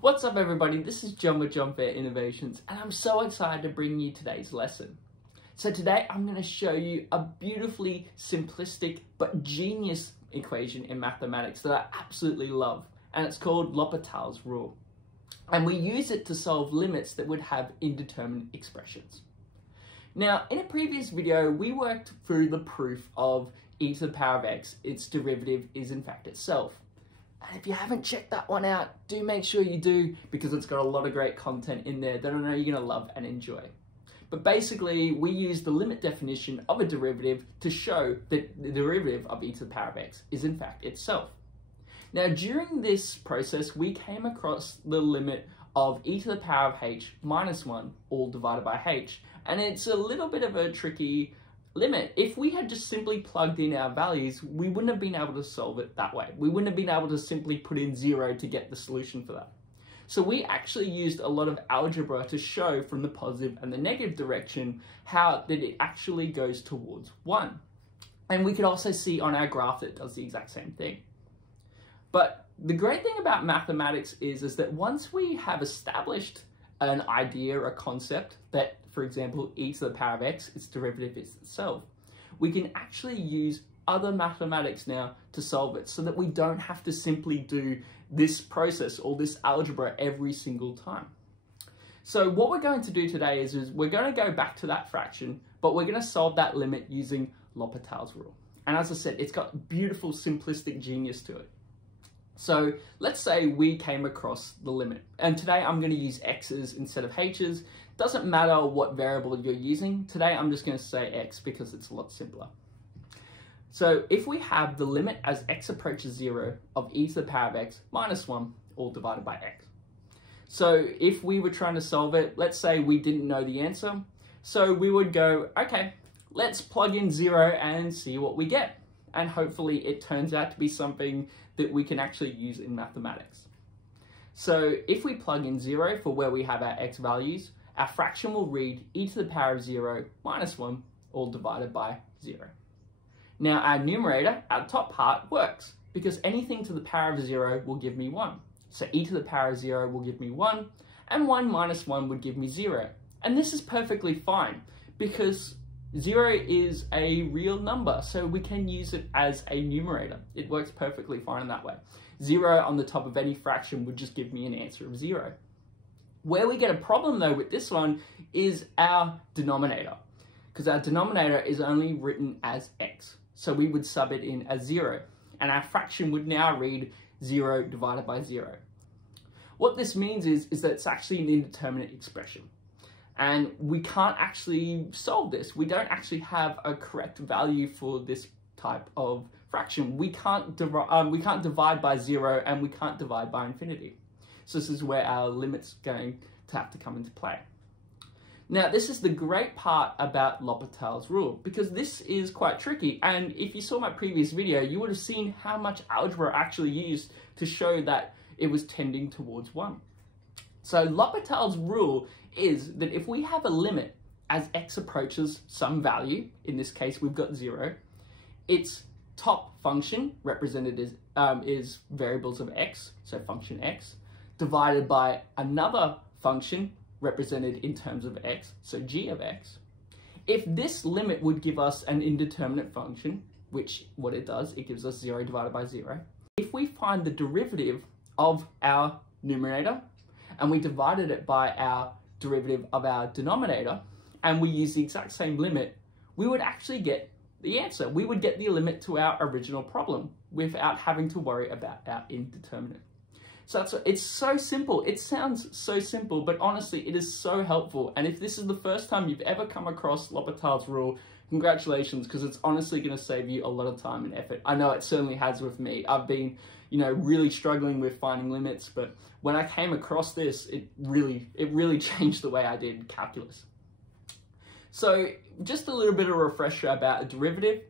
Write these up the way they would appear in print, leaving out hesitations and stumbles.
What's up everybody, this is John with John Fair Innovations and I'm so excited to bring you today's lesson. So today I'm going to show you a beautifully simplistic but genius equation in mathematics that I absolutely love, and it's called L'Hopital's rule. And we use it to solve limits that would have indeterminate expressions. Now, in a previous video, we worked through the proof of e to the power of x, its derivative is in fact itself. And if you haven't checked that one out, do make sure you do, because it's got a lot of great content in there that I know you're going to love and enjoy. But basically, we use the limit definition of a derivative to show that the derivative of e to the power of x is in fact itself. Now, during this process, we came across the limit of e to the power of h minus 1 all divided by h. And it's a little bit of a tricky limit. If we had just simply plugged in our values, we wouldn't have been able to solve it that way. We wouldn't have been able to simply put in 0 to get the solution for that. So we actually used a lot of algebra to show from the positive and the negative direction how that it actually goes towards 1. And we could also see on our graph that it does the exact same thing. But the great thing about mathematics is that once we have established an idea or a concept that, for example, e to the power of x, its derivative is itself, we can actually use other mathematics now to solve it so that we don't have to simply do this process or this algebra every single time. So what we're going to do today is we're going to go back to that fraction, but we're going to solve that limit using L'Hopital's rule. And as I said, it's got beautiful simplistic genius to it. So let's say we came across the limit, and today I'm going to use x's instead of h's. Doesn't matter what variable you're using. Today I'm just going to say x because it's a lot simpler. So if we have the limit as x approaches 0 of e to the power of x minus 1 all divided by x. So if we were trying to solve it, let's say we didn't know the answer. So we would go, okay, let's plug in 0 and see what we get. And hopefully it turns out to be something that we can actually use in mathematics. So if we plug in 0 for where we have our x values, our fraction will read e to the power of 0 minus 1 all divided by 0. Now our numerator, our top part, works because anything to the power of 0 will give me 1. So e to the power of 0 will give me 1, and 1 minus 1 would give me 0. And this is perfectly fine because 0 is a real number, so we can use it as a numerator. It works perfectly fine in that way. 0 on the top of any fraction would just give me an answer of 0. Where we get a problem though with this one is our denominator, because our denominator is only written as x. So we would sub it in as 0, and our fraction would now read 0 divided by 0. What this means is that it's actually an indeterminate expression. And we can't actually solve this. We don't actually have a correct value for this type of fraction. We can't divide by 0, and we can't divide by infinity. So this is where our limit's going to have to come into play. Now, this is the great part about L'Hopital's rule, because this is quite tricky. And if you saw my previous video, you would have seen how much algebra I actually used to show that it was tending towards 1. So L'Hopital's rule is that if we have a limit as x approaches some value, in this case we've got 0, its top function, represented as is variables of x, so function x, divided by another function represented in terms of x, so g of x. If this limit would give us an indeterminate function, which what it does, it gives us 0 divided by 0. If we find the derivative of our numerator and we divided it by our derivative of our denominator, and we use the exact same limit, we would actually get the answer. We would get the limit to our original problem without having to worry about our indeterminate. So it's so simple. It sounds so simple, but honestly, it is so helpful. And if this is the first time you've ever come across L'Hopital's rule, congratulations, because it's honestly going to save you a lot of time and effort. I know it certainly has with me. I've been, really struggling with finding limits, but when I came across this, it really changed the way I did calculus. So just a little bit of a refresher about a derivative.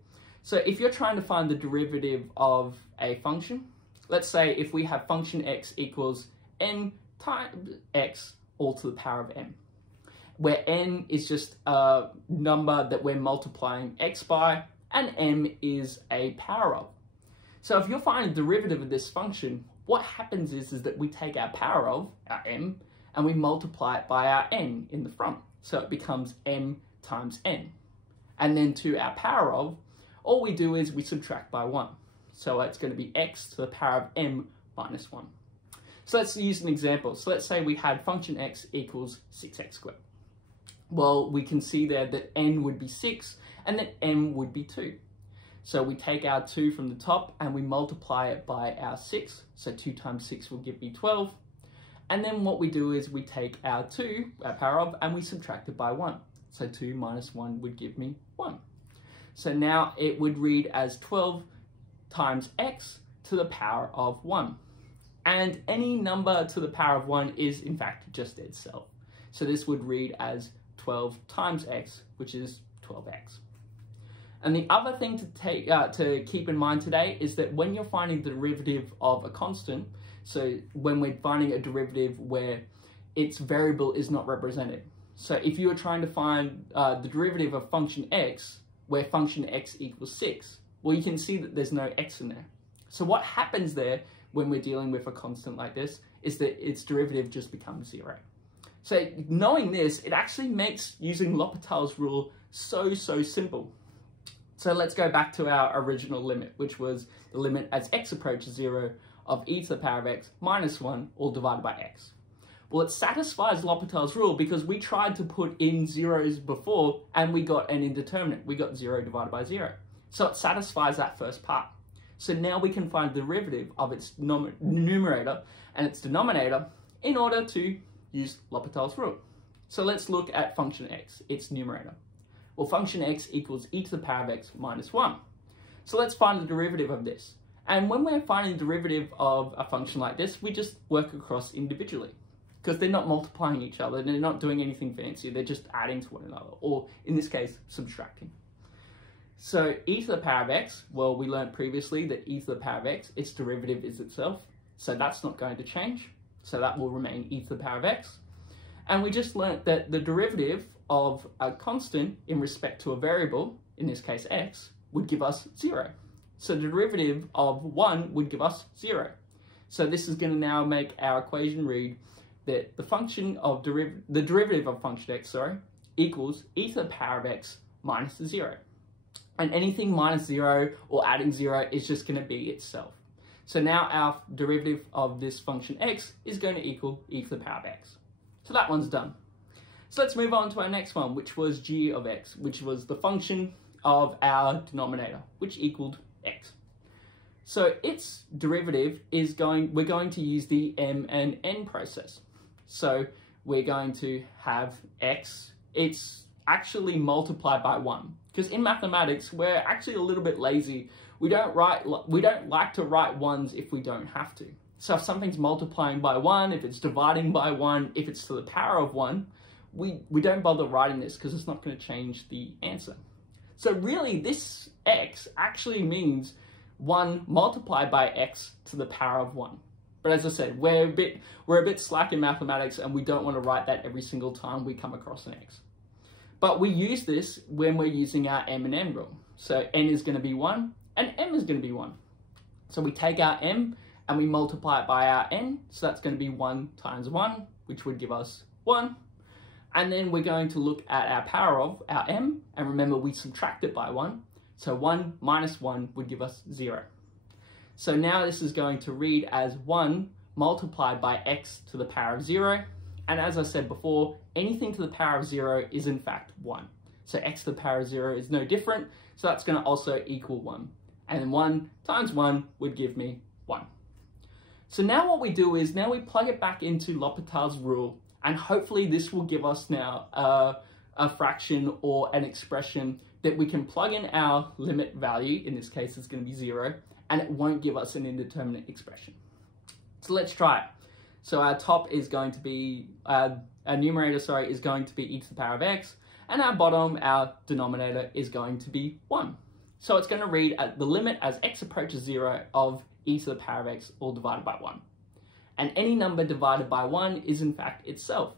So if you're trying to find the derivative of a function, let's say if we have function x equals n times x all to the power of n, where n is just a number that we're multiplying x by, and m is a power of. So if you're finding the derivative of this function, what happens is that we take our power of, our m, and we multiply it by our n in the front. So it becomes m times n. And then to our power of, all we do is we subtract by 1. So it's going to be x to the power of m minus 1. So let's use an example. So let's say we had function x equals 6x squared. Well, we can see there that n would be 6 and that m would be 2. So we take our 2 from the top and we multiply it by our 6. So 2 times 6 will give me 12. And then what we do is we take our 2, our power of, and we subtract it by 1. So 2 minus 1 would give me 1. So now it would read as 12 times x to the power of 1. And any number to the power of 1 is in fact just itself. So this would read as 12 times x, which is 12x. And the other thing to keep in mind today is that when you're finding the derivative of a constant, so when we're finding a derivative where its variable is not represented. So if you were trying to find the derivative of function x, where function x equals 6, well, you can see that there's no x in there. So what happens there when we're dealing with a constant like this is that its derivative just becomes 0. So knowing this, it actually makes using L'Hopital's rule so simple. So let's go back to our original limit, which was the limit as x approaches 0 of e to the power of x minus 1, all divided by x. Well, it satisfies L'Hopital's rule because we tried to put in zeros before and we got an indeterminate. We got 0 divided by 0. So it satisfies that first part. So now we can find the derivative of its numerator and its denominator in order to use L'Hopital's rule. So let's look at function x, its numerator. Well, function x equals e to the power of x minus 1. So let's find the derivative of this. And when we're finding the derivative of a function like this, we just work across individually because they're not multiplying each other, they're not doing anything fancy, they're just adding to one another, or in this case, subtracting. So e to the power of x, well, we learned previously that e to the power of x, its derivative is itself, so that's not going to change. So that will remain e to the power of x. And we just learnt that the derivative of a constant in respect to a variable, in this case x, would give us 0. So the derivative of 1 would give us 0. So this is going to now make our equation read that the function of the derivative of function x, equals e to the power of x minus 0. And anything minus 0 or adding 0 is just going to be itself. So now our derivative of this function x is going to equal e to the power of x. So that one's done. So let's move on to our next one, which was g of x, which was the function of our denominator, which equaled x. So its derivative is we're going to use the m and n process. So we're going to have x, it's actually multiplied by 1. Because in mathematics, we're actually a little bit lazy. We don't like to write ones if we don't have to. So if something's multiplying by 1, if it's dividing by 1, if it's to the power of 1, we don't bother writing this because it's not going to change the answer. So really, this x actually means 1 multiplied by x to the power of 1. But as I said, we're a bit slack in mathematics and we don't want to write that every single time we come across an x. But we use this when we're using our m and n rule. So n is going to be 1 and m is going to be 1. So we take our m and we multiply it by our n. So that's going to be 1 times 1, which would give us 1. And then we're going to look at our power of our m. And remember, we subtract it by 1. So 1 minus 1 would give us 0. So now this is going to read as 1 multiplied by x to the power of 0. And as I said before, anything to the power of 0 is in fact 1. So x to the power of 0 is no different. So that's going to also equal 1. And then 1 times 1 would give me 1. So now what we do is now we plug it back into L'Hopital's rule. And hopefully this will give us now a fraction or an expression that we can plug in our limit value. In this case, it's going to be 0. And it won't give us an indeterminate expression. So let's try it. So our top is going to be, our numerator, is going to be e to the power of x, and our bottom, our denominator, is going to be 1. So it's going to read at the limit as x approaches 0 of e to the power of x, all divided by 1. And any number divided by 1 is in fact itself.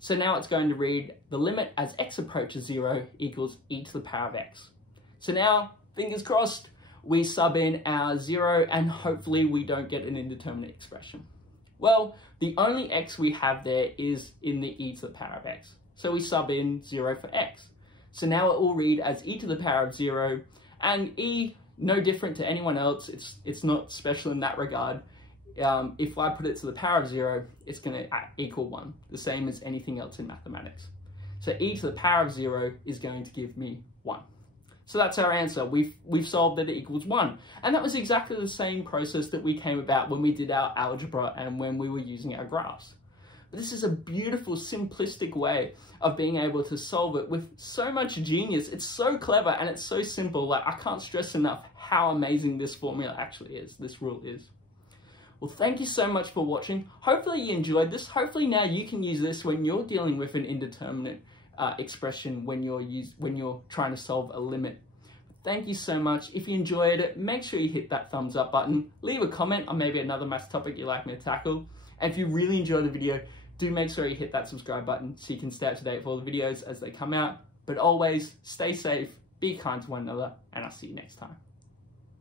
So now it's going to read the limit as x approaches 0 equals e to the power of x. So now, fingers crossed, we sub in our 0, and hopefully we don't get an indeterminate expression. Well, the only x we have there is in the e to the power of x. So we sub in 0 for x. So now it will read as e to the power of 0, and e, no different to anyone else, it's not special in that regard. If I put it to the power of 0, it's going to equal 1, the same as anything else in mathematics. So e to the power of 0 is going to give me 1. So that's our answer. We've solved that it equals 1. And that was exactly the same process that we came about when we did our algebra and when we were using our graphs. But this is a beautiful, simplistic way of being able to solve it with so much genius. It's so clever and it's so simple. Like, I can't stress enough how amazing this formula actually is, this rule is. Well, thank you so much for watching. Hopefully you enjoyed this. Hopefully now you can use this when you're dealing with an indeterminate expression, when you're trying to solve a limit. Thank you so much. If you enjoyed it, make sure you hit that thumbs up button. Leave a comment on maybe another maths topic you'd like me to tackle. And if you really enjoyed the video, do make sure you hit that subscribe button so you can stay up to date with all the videos as they come out. But always, stay safe, be kind to one another, and I'll see you next time.